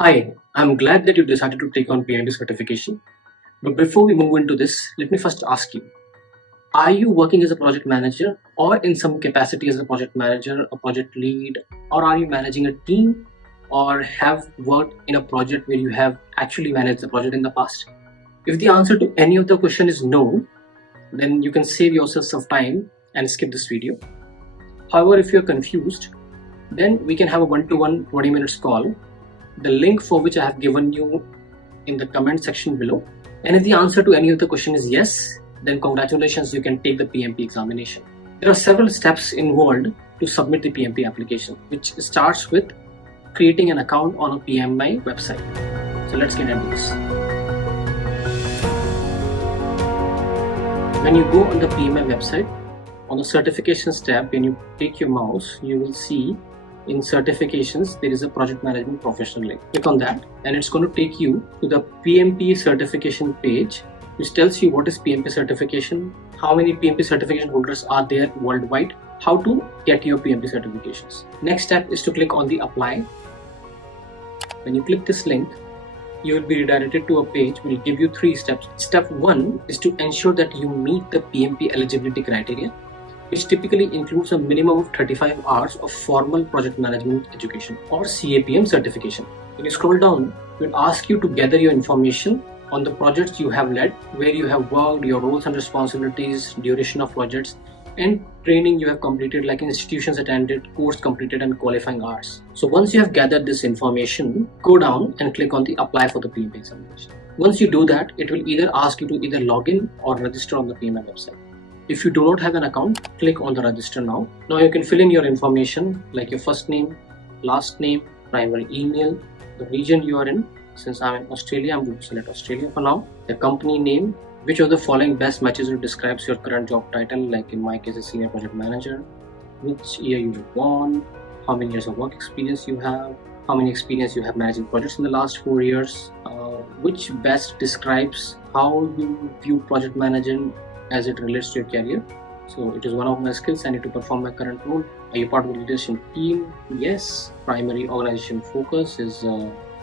Hi, I'm glad that you decided to take on PMP certification. But before we move into this, let me first ask you, are you working as a project manager or in some capacity as a project manager, a project lead, or are you managing a team or have worked in a project where you have actually managed the project in the past? If the answer to any of the question is no, then you can save yourself some time and skip this video. However, if you're confused, then we can have a one-to-one 20 minutes call, the link for which I have given you in the comment section below. And if the answer to any of the question is yes, then congratulations, you can take the PMP examination. There are several steps involved to submit the PMP application, which starts with creating an account on a PMI website. So let's get into this. When you go on the PMI website, on the certifications tab, when you take your mouse, you will see in certifications, there is a project management professional link. Click on that and it's going to take you to the PMP certification page, which tells you what is PMP certification, how many PMP certification holders are there worldwide, how to get your PMP certifications. Next step is to click on the apply. When you click this link, you will be redirected to a page which will give you 3 steps. Step 1 is to ensure that you meet the PMP eligibility criteria, which typically includes a minimum of 35 hours of formal project management education or CAPM certification. When you scroll down, it will ask you to gather your information on the projects you have led, where you have worked, your roles and responsibilities, duration of projects, and training you have completed, like institutions attended, course completed, and qualifying hours. So once you have gathered this information, go down and click on the apply for the PMP examination. Once you do that, it will either ask you to either log in or register on the PMI website. If you do not have an account, click on the register now. Now you can fill in your information like your first name, last name, primary email, the region you are in. Since I'm in Australia, I'm going to select Australia for now. The company name, which of the following best matches or describes your current job title, like in my case, a senior project manager, which year you were born, how many years of work experience you have, how many experience you have managing projects in the last 4 years, which best describes how you view project management as it relates to your career. So it is one of my skills I need to perform my current role. Are you part of the leadership team? Yes. Primary organization focus is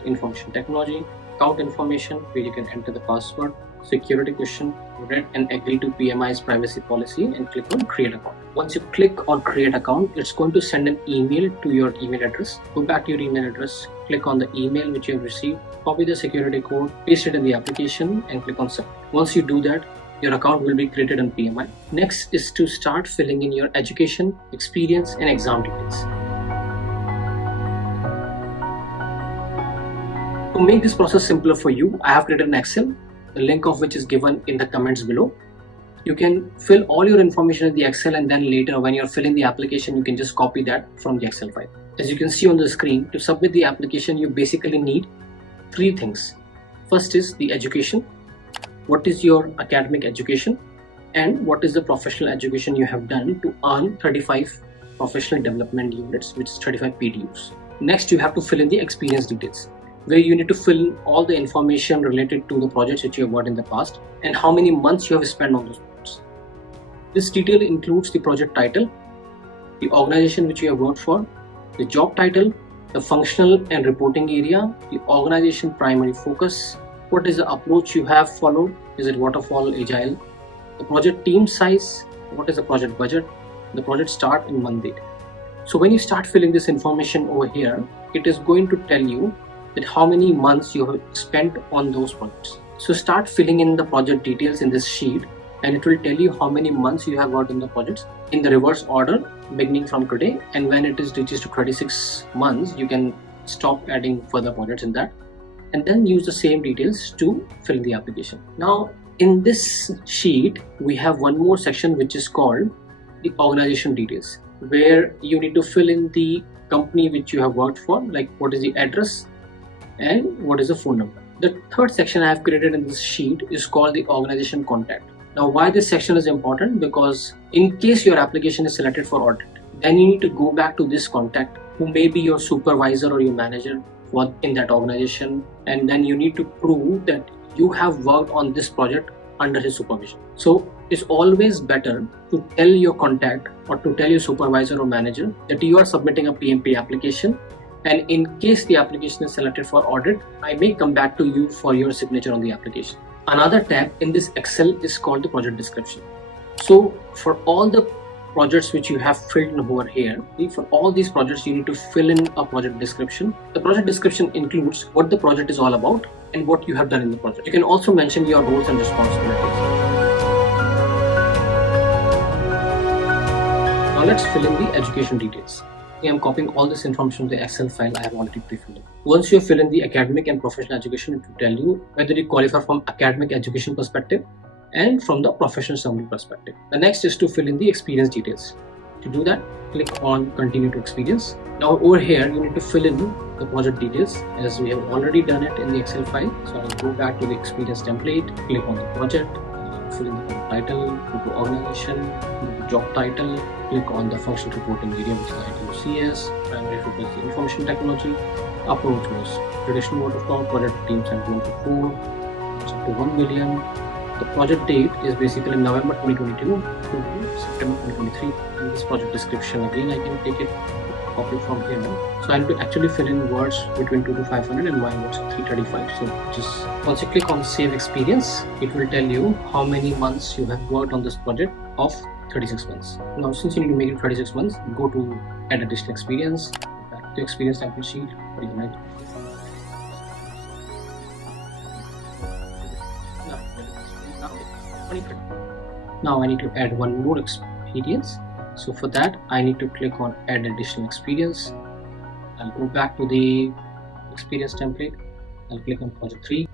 information technology. Account information, where you can enter the password. Security question, read and agree to PMI's privacy policy, and click on create account. Once you click on create account, it's going to send an email to your email address. Go back to your email address, click on the email which you have received, copy the security code, paste it in the application, and click on submit. Once you do that, your account will be created on PMI. Next is to start filling in your education, experience, and exam details. To make this process simpler for you, I have created an Excel, the link of which is given in the comments below. You can fill all your information in the Excel, and then later when you're filling the application, you can just copy that from the Excel file. As you can see on the screen, to submit the application, you basically need 3 things. First is the education. What is your academic education, and what is the professional education you have done to earn 35 professional development units, which is 35 PDUs. Next, you have to fill in the experience details, where you need to fill in all the information related to the projects which you have worked in the past and how many months you have spent on those projects. This detail includes the project title, the organization which you have worked for, the job title, the functional and reporting area, the organization primary focus, what is the approach you have followed, is it waterfall, agile, the project team size, what is the project budget, the project start and month date. So when you start filling this information over here, it is going to tell you that how many months you have spent on those projects. So start filling in the project details in this sheet, and it will tell you how many months you have worked on the projects in the reverse order, beginning from today, and when it is reaches to 26 months, you can stop adding further projects in that, and then use the same details to fill the application. Now in this sheet, we have one more section which is called the organization details, where you need to fill in the company which you have worked for, like what is the address and what is the phone number. The third section I have created in this sheet is called the organization contact. Now why this section is important, because in case your application is selected for audit, then you need to go back to this contact, who may be your supervisor or your manager in that organization, and then you need to prove that you have worked on this project under his supervision. So it's always better to tell your contact or to tell your supervisor or manager that you are submitting a PMP application And in case the application is selected for audit, I may come back to you for your signature on the application. Another tab in this Excel is called the project description. So for all the projects which you have filled in over here, for all these projects you need to fill in a project description. The project description includes what the project is all about and what you have done in the project. You can also mention your roles and responsibilities. Now let's fill in the education details. I am copying all this information to the Excel file I have already pre-filled. Once you fill in the academic and professional education, it will tell you whether you qualify from academic education perspective and from the professional summary perspective. The next is to fill in the experience details. To do that, click on continue to experience. Now over here, you need to fill in the project details as we have already done it in the Excel file. So I'll go back to the experience template, click on the project, fill in the title, go to organization, job title, click on the functional reporting area which is ITOCS, primary focus information technology, approach was traditional waterfall, project teams and 1 to 4, it's up to 1 million. The project date is basically November 2022 to September 2023. In this project description, again, I can take it, copy from here. So I need to actually fill in words between 2 to 500 and my words 335. So just once you click on save experience, it will tell you how many months you have worked on this project of 36 months. Now, since you need to make it 36 months, go to add additional experience, back to experience sample sheet, Now I need to add one more experience. So for that, I need to click on add additional experience. I'll go back to the experience template. I'll click on project 3.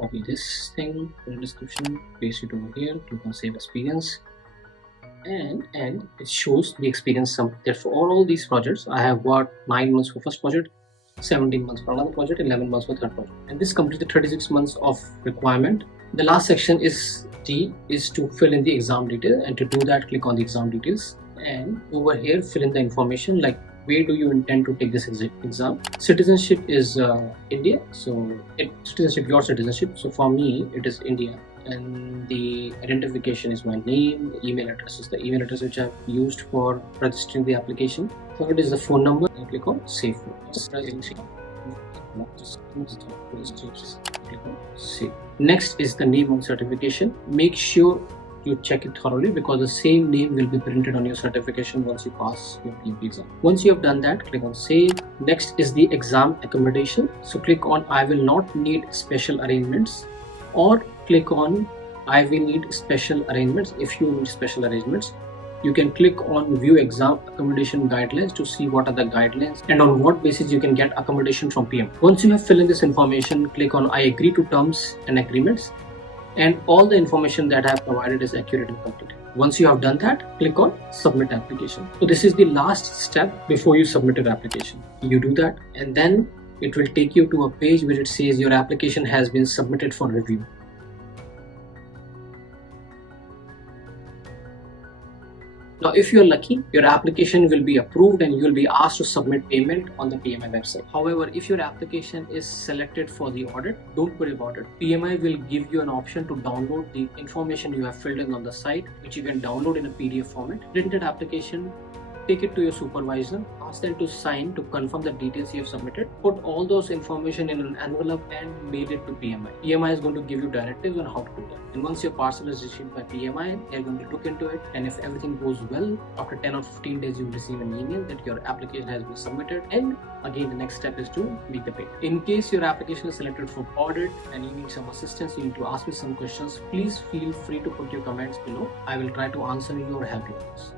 Copy this thing in the description, paste it over here, click on save experience. And it shows the experience sum. Therefore, all these projects, I have worked 9 months for first project, 17 months for another project, 11 months for third project, and this completes the 36 months of requirement. The last section is to fill in the exam detail, and to do that, click on the exam details, and over here fill in the information like where do you intend to take this exam. Citizenship is India, so your citizenship. So for me, it is India, and the identification is my name. The email address is the email address which I've used for registering the application. Third is the phone number, and click on save. Next is the name on certification. Make sure you check it thoroughly because the same name will be printed on your certification once you pass your PMP exam. Once you have done that, click on save. Next is the exam accommodation. So click on I will not need special arrangements, or click on I will need special arrangements. If you need special arrangements, you can click on view exam accommodation guidelines to see what are the guidelines and on what basis you can get accommodation from PM. Once you have filled in this information, click on I agree to terms and agreements, and all the information that I have provided is accurate and complete. Once you have done that, click on submit application. So this is the last step before you submit your application. You do that, and then it will take you to a page where it says your application has been submitted for review. Now, if you're lucky, your application will be approved and you will be asked to submit payment on the PMI website. However, if your application is selected for the audit, don't worry about it. PMI will give you an option to download the information you have filled in on the site, which you can download in a PDF format. Print that application, take it to your supervisor, ask them to sign to confirm the details you have submitted, put all those information in an envelope and mail it to PMI. PMI is going to give you directives on how to do that. And once your parcel is received by PMI, they're going to look into it, and if everything goes well, after 10 or 15 days you will receive an email that your application has been submitted, and again the next step is to make the payment. In case your application is selected for audit and you need some assistance, you need to ask me some questions, please feel free to put your comments below. I will try to answer you or help you with this.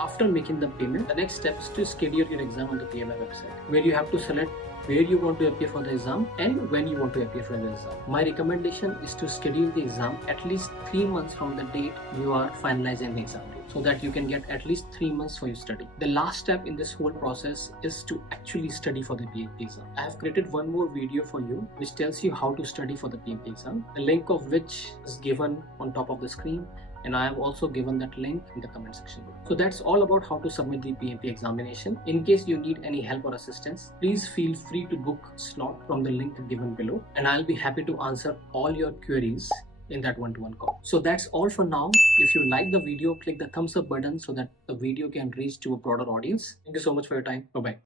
After making the payment, the next step is to schedule your exam on the PMI website, where you have to select where you want to appear for the exam and when you want to appear for the exam. My recommendation is to schedule the exam at least 3 months from the date you are finalizing the exam date, so that you can get at least 3 months for your study. The last step in this whole process is to actually study for the PMP exam. I have created one more video for you which tells you how to study for the PMP exam, the link of which is given on top of the screen, and I have also given that link in the comment section. So that's all about how to submit the PMP examination. In case you need any help or assistance, please feel free to book a slot from the link given below, and I'll be happy to answer all your queries in that one-to-one call. So that's all for now. If you like the video, click the thumbs up button so that the video can reach to a broader audience. Thank you so much for your time. Bye-bye.